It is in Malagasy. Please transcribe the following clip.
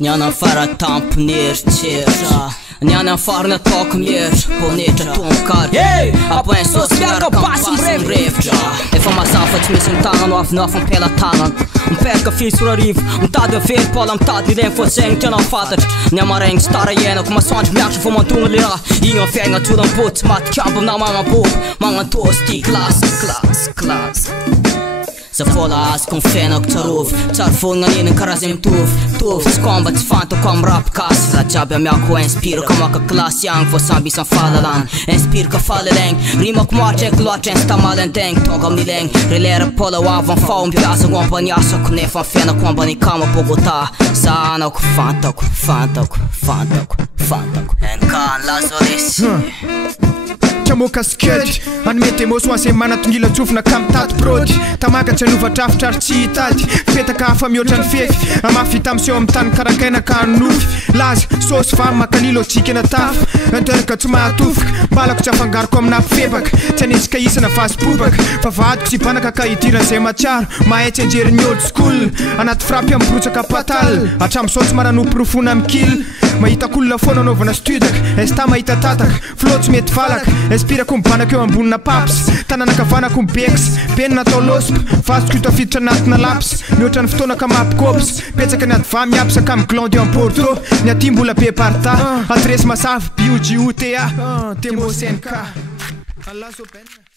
Njana fara tamp nirqira Njana farë në tokë mirë Po një që tu më karë Apo e në sos fjarë ka pasë më revqa E fa ma safë që misën tanën O afë nëfën pela tanën Më perë ka fisur a rivë Më ta dhe firë pola më ta t'lidhen foseng Tjena fatër Një ma rengë stare jenë Ku ma sonë që blakë që fu më tu në lira I në fjengë nga që dhe më putë Ma t'kjabëm na ma putë Ma nga tos ti klas Se fola as kun fena këtë ruvë Qarë full nga një në karazim tuf S'kom bët s'fan të kom rap kas La gjabja mja ku e inspiru Ka ma ka klas jang Fo san bisan falë lan Inspir ka falë leng Rima ku marë që e kluar që në sta malën deng Toga mi leng Rilere pola wavon fa unë pjasë Gon për njasë Ku ne fan fena Ku më bëni kama Bogota Sa anë ku fantok Enka në lazorisi Qamo ka sketch Anë mete mos wase mana të njila quf në kam tatë prot Ta maga që nuva traf qarë qitat Feta ka fam jo qanë fek A mafi tam se om tan karakena ka nuf Laz, sos fam ma ka lilo qike në taf Në tërë ka të ma atufk Balak që fangar kom na pëfebak Që një që isë në fas pubak Fafat kësi pana ka i tira se ma qarë Ma e që gjerë një old school Ana të frapja më pru që ka patal A qam sos mara nu prufu në mkil Ma ita kulla fono në vëna stydak E sta ma ita tatak Floc me të falak Espira kum pana kjo ambun na paps Tana na kafana kum beks Pen na to losp Fast kyta fit që nat na laps Njo që në fto na kam ap kops Peca ka nat fam jap se kam klondi on porto Nja timbula pe parta Atres masaf piu gjiu te ja Te mo sen ka Allah so pen